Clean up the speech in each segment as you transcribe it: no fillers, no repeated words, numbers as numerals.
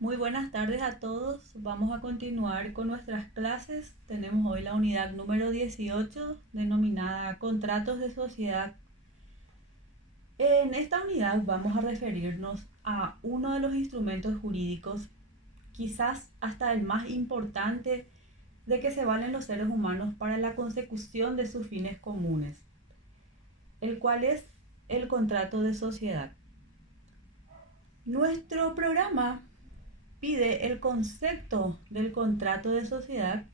Muy buenas tardes a todos. Vamos a continuar con nuestras clases. Tenemos hoy la unidad número 18, denominada Contratos de Sociedad. En esta unidad vamos a referirnos a uno de los instrumentos jurídicos, quizás hasta el más importante, de que se valen los seres humanos para la consecución de sus fines comunes, el cual es el contrato de sociedad. Nuestro programa pide el concepto del contrato de sociedad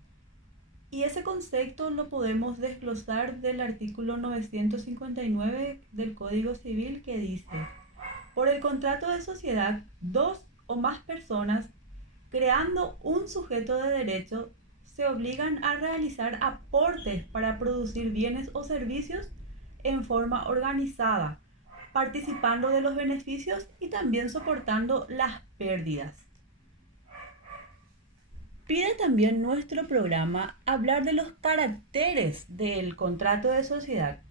y ese concepto lo podemos desglosar del artículo 959 del Código Civil, que dice: por el contrato de sociedad, dos o más personas, creando un sujeto de derecho, se obligan a realizar aportes para producir bienes o servicios en forma organizada, participando de los beneficios y también soportando las pérdidas. Pide también nuestro programa hablar de los caracteres del contrato de sociedad.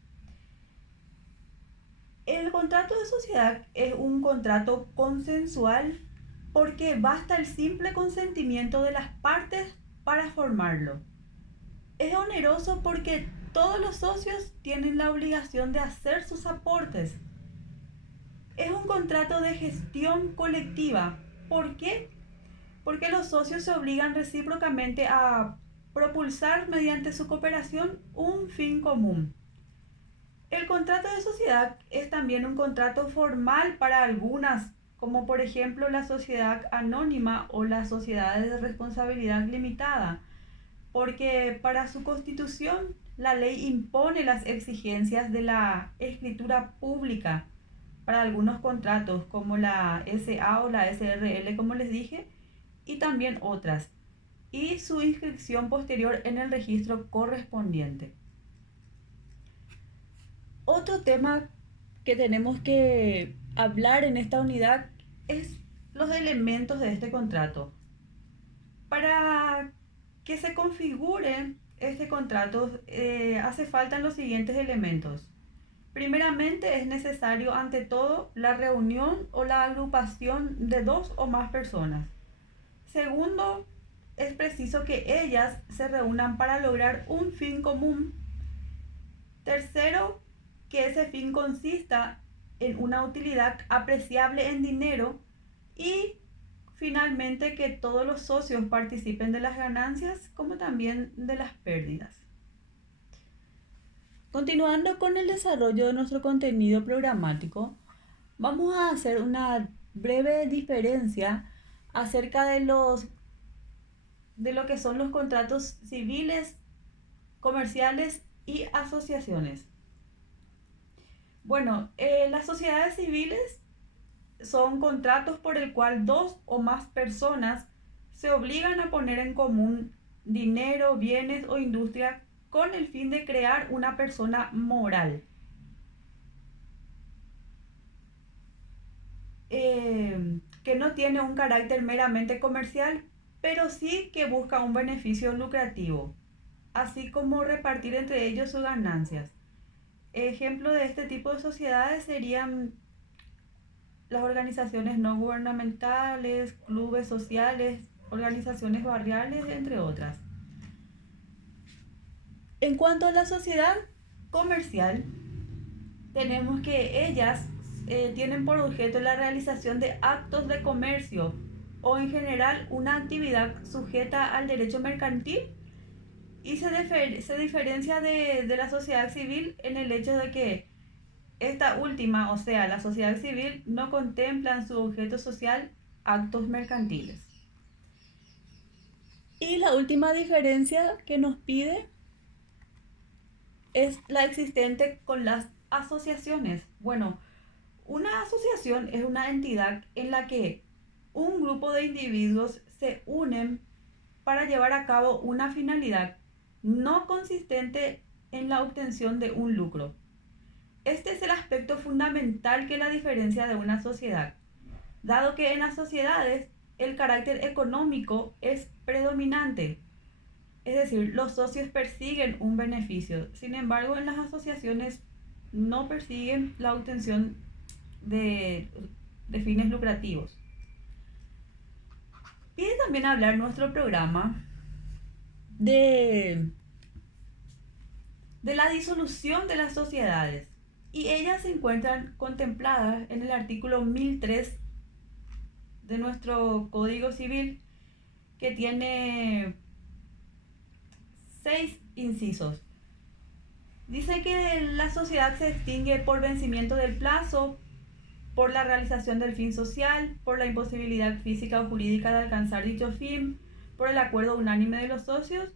El contrato de sociedad es un contrato consensual porque basta el simple consentimiento de las partes para formarlo. Es oneroso porque todos los socios tienen la obligación de hacer sus aportes. Es un contrato de gestión colectiva. ¿Por qué? Porque los socios se obligan recíprocamente a propulsar mediante su cooperación un fin común. El contrato de sociedad es también un contrato formal para algunas, como por ejemplo la sociedad anónima o las sociedades de responsabilidad limitada, porque para su constitución la ley impone las exigencias de la escritura pública para algunos contratos, como la SA o la SRL, como les dije, y también otras, y su inscripción posterior en el registro correspondiente. Otro tema que tenemos que hablar en esta unidad es los elementos de este contrato. Para que se configure este contrato hace falta los siguientes elementos. Primeramente, es necesario ante todo la reunión o la agrupación de dos o más personas. Segundo, es preciso que ellas se reúnan para lograr un fin común. Tercero, que ese fin consista en una utilidad apreciable en dinero. Y finalmente, que todos los socios participen de las ganancias como también de las pérdidas. Continuando con el desarrollo de nuestro contenido programático, vamos a hacer una breve diferencia acerca de lo que son los contratos civiles, comerciales y asociaciones. Bueno, las sociedades civiles son contratos por el cual dos o más personas se obligan a poner en común dinero, bienes o industria con el fin de crear una persona moral. Que no tiene un carácter meramente comercial, pero sí que busca un beneficio lucrativo, así como repartir entre ellos sus ganancias. Ejemplo de este tipo de sociedades serían las organizaciones no gubernamentales, clubes sociales, organizaciones barriales, entre otras. En cuanto a la sociedad comercial, tenemos que ellas tienen por objeto la realización de actos de comercio o en general una actividad sujeta al derecho mercantil, y se diferencia de la sociedad civil en el hecho de que esta última, o sea, la sociedad civil, no contempla en su objeto social actos mercantiles. Y la última diferencia que nos pide es la existente con las asociaciones. Bueno, una asociación es una entidad en la que un grupo de individuos se unen para llevar a cabo una finalidad no consistente en la obtención de un lucro. Este es el aspecto fundamental que la diferencia de una sociedad, dado que en las sociedades el carácter económico es predominante, es decir, los socios persiguen un beneficio. Sin embargo, en las asociaciones no persiguen la obtención de fines lucrativos. Pide también hablar nuestro programa de, de la disolución de las sociedades, y ellas se encuentran contempladas en el artículo 1003 de nuestro Código Civil, que tiene 6 incisos. Dice que la sociedad se extingue por vencimiento del plazo, por la realización del fin social, por la imposibilidad física o jurídica de alcanzar dicho fin, por el acuerdo unánime de los socios,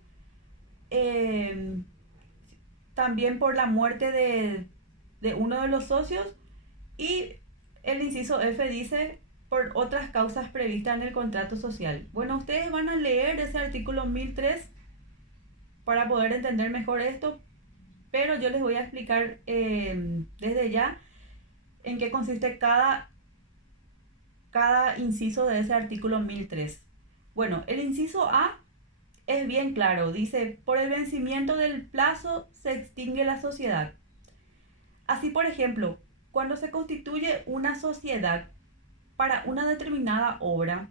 también por la muerte de uno de los socios, y el inciso F dice por otras causas previstas en el contrato social. Bueno, ustedes van a leer ese artículo 1003 para poder entender mejor esto, pero yo les voy a explicar desde ya en qué consiste cada inciso de ese artículo 1003. Bueno, el inciso A es bien claro, dice: por el vencimiento del plazo se extingue la sociedad. Así, por ejemplo, cuando se constituye una sociedad para una determinada obra,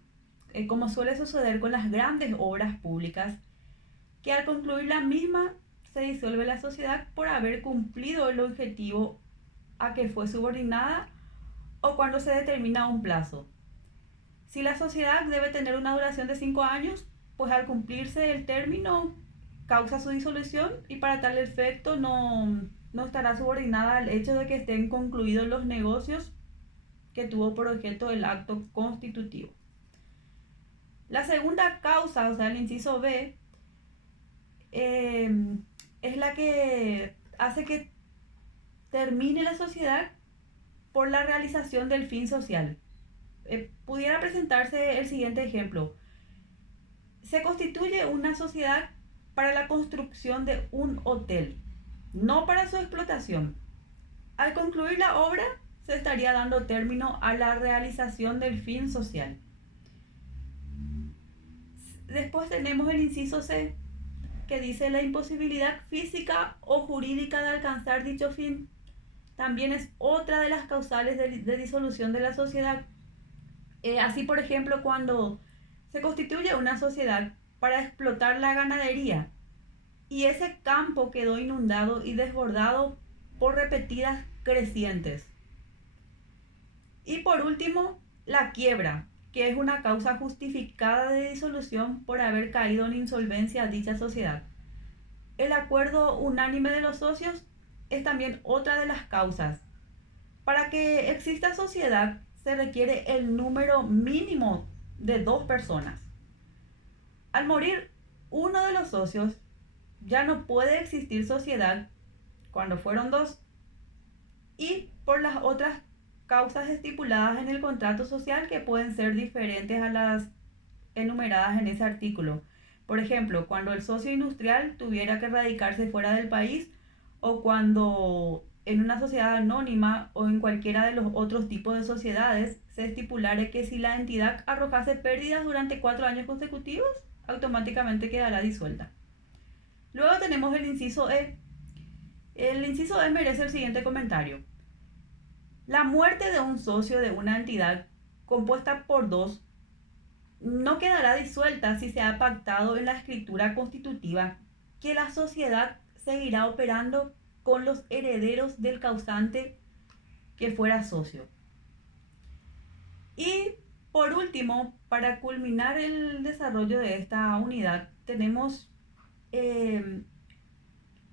como suele suceder con las grandes obras públicas, que al concluir la misma se disuelve la sociedad por haber cumplido el objetivo a que fue subordinada, o cuando se determina un plazo. Si la sociedad debe tener una duración de 5 años, pues al cumplirse el término causa su disolución, y para tal efecto no estará subordinada al hecho de que estén concluidos los negocios que tuvo por objeto el acto constitutivo. La segunda causa, o sea, el inciso B, es la que hace que termine la sociedad por la realización del fin social. Pudiera presentarse el siguiente ejemplo. Se constituye una sociedad para la construcción de un hotel, no para su explotación. Al concluir la obra, se estaría dando término a la realización del fin social. Después tenemos el inciso C, que dice: la imposibilidad física o jurídica de alcanzar dicho fin también es otra de las causales de disolución de la sociedad. Así, por ejemplo, cuando se constituye una sociedad para explotar la ganadería y ese campo quedó inundado y desbordado por repetidas crecientes. Y por último, la quiebra, que es una causa justificada de disolución por haber caído en insolvencia dicha sociedad. El acuerdo unánime de los socios es también otra de las causas. Para que exista sociedad se requiere el número mínimo de 2 personas. Al morir uno de los socios, ya no puede existir sociedad cuando fueron 2, y por las otras causas estipuladas en el contrato social, que pueden ser diferentes a las enumeradas en ese artículo. Por ejemplo, cuando el socio industrial tuviera que radicarse fuera del país, o cuando en una sociedad anónima o en cualquiera de los otros tipos de sociedades se estipulara que si la entidad arrojase pérdidas durante 4 años consecutivos, automáticamente quedará disuelta. Luego tenemos el inciso E. El inciso E merece el siguiente comentario. La muerte de un socio de una entidad compuesta por 2 no quedará disuelta si se ha pactado en la escritura constitutiva que la sociedad seguirá operando con los herederos del causante que fuera socio. Y por último, para culminar el desarrollo de esta unidad, tenemos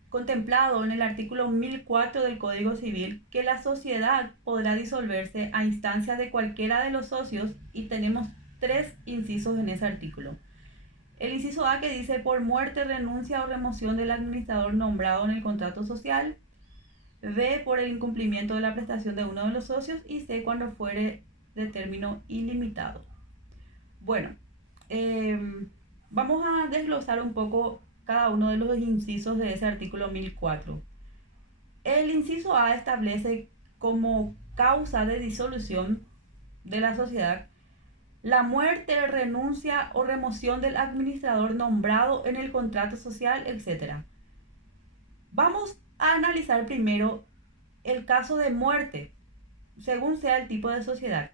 contemplado en el artículo 1004 del Código Civil que la sociedad podrá disolverse a instancia de cualquiera de los socios, y tenemos 3 incisos en ese artículo. El inciso A, que dice: por muerte, renuncia o remoción del administrador nombrado en el contrato social. B, por el incumplimiento de la prestación de uno de los socios. Y C, cuando fuere de término ilimitado. Bueno, vamos a desglosar un poco cada uno de los incisos de ese artículo 1004. El inciso A establece como causa de disolución de la sociedad la muerte, renuncia o remoción del administrador nombrado en el contrato social, etc. Vamos a analizar primero el caso de muerte, según sea el tipo de sociedad.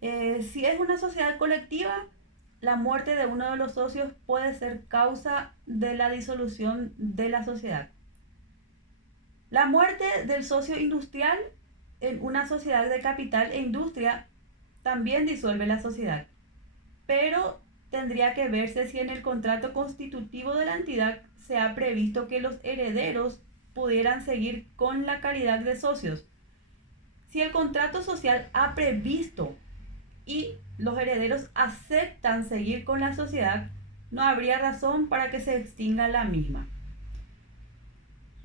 Si es una sociedad colectiva, la muerte de uno de los socios puede ser causa de la disolución de la sociedad. La muerte del socio industrial en una sociedad de capital e industria también disuelve la sociedad, pero tendría que verse si en el contrato constitutivo de la entidad se ha previsto que los herederos pudieran seguir con la calidad de socios. Si el contrato social ha previsto y los herederos aceptan seguir con la sociedad, no habría razón para que se extinga la misma.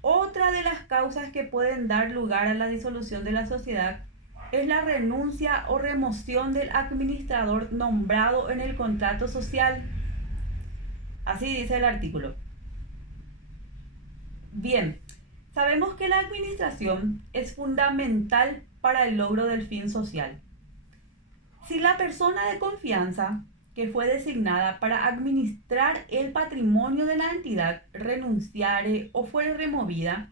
Otra de las causas que pueden dar lugar a la disolución de la sociedad es la renuncia o remoción del administrador nombrado en el contrato social. Así dice el artículo. Bien, sabemos que la administración es fundamental para el logro del fin social. Si la persona de confianza que fue designada para administrar el patrimonio de la entidad renunciare o fuere removida,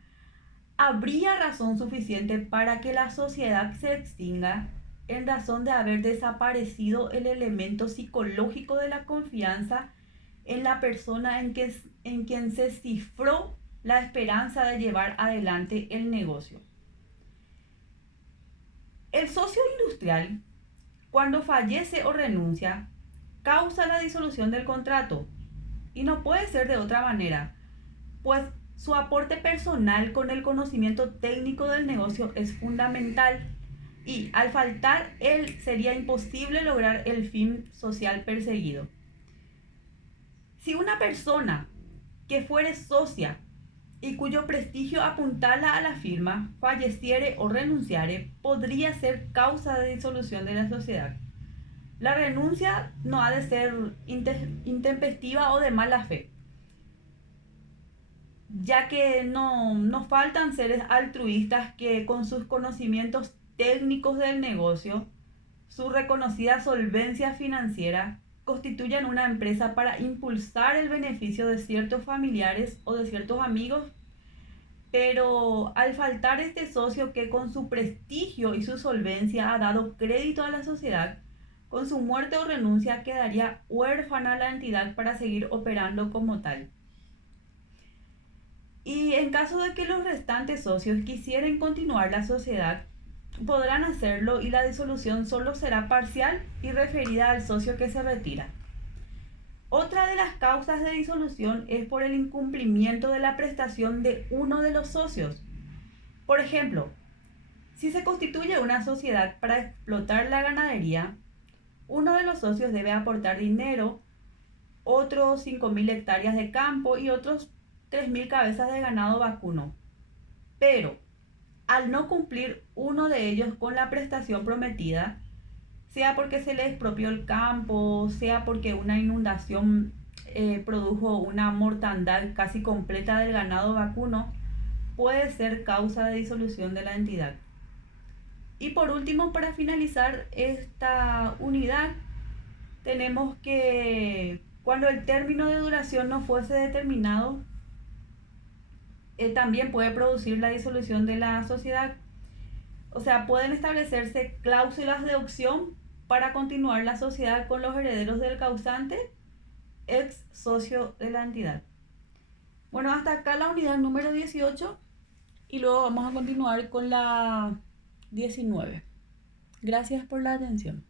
habría razón suficiente para que la sociedad se extinga en razón de haber desaparecido el elemento psicológico de la confianza en la persona en quien se cifró la esperanza de llevar adelante el negocio. El socio industrial, cuando fallece o renuncia, causa la disolución del contrato, y no puede ser de otra manera, pues su aporte personal con el conocimiento técnico del negocio es fundamental, y al faltar él sería imposible lograr el fin social perseguido. Si una persona que fuere socia y cuyo prestigio apuntala a la firma falleciere o renunciare, podría ser causa de disolución de la sociedad. La renuncia no ha de ser intempestiva o de mala fe, ya que no faltan seres altruistas que con sus conocimientos técnicos del negocio, su reconocida solvencia financiera, constituyan una empresa para impulsar el beneficio de ciertos familiares o de ciertos amigos, pero al faltar este socio que con su prestigio y su solvencia ha dado crédito a la sociedad, con su muerte o renuncia quedaría huérfana la entidad para seguir operando como tal. Y en caso de que los restantes socios quisieran continuar la sociedad, podrán hacerlo y la disolución solo será parcial y referida al socio que se retira. Otra de las causas de disolución es por el incumplimiento de la prestación de uno de los socios. Por ejemplo, si se constituye una sociedad para explotar la ganadería, uno de los socios debe aportar dinero, otros 5.000 hectáreas de campo y otros 3.000 cabezas de ganado vacuno. Pero, al no cumplir uno de ellos con la prestación prometida, sea porque se le expropió el campo, sea porque una inundación produjo una mortandad casi completa del ganado vacuno, puede ser causa de disolución de la entidad. Y por último, para finalizar esta unidad, tenemos que cuando el término de duración no fuese determinado, también puede producir la disolución de la sociedad. O sea, pueden establecerse cláusulas de opción para continuar la sociedad con los herederos del causante, ex socio de la entidad. Bueno, hasta acá la unidad número 18 y luego vamos a continuar con la 19. Gracias por la atención.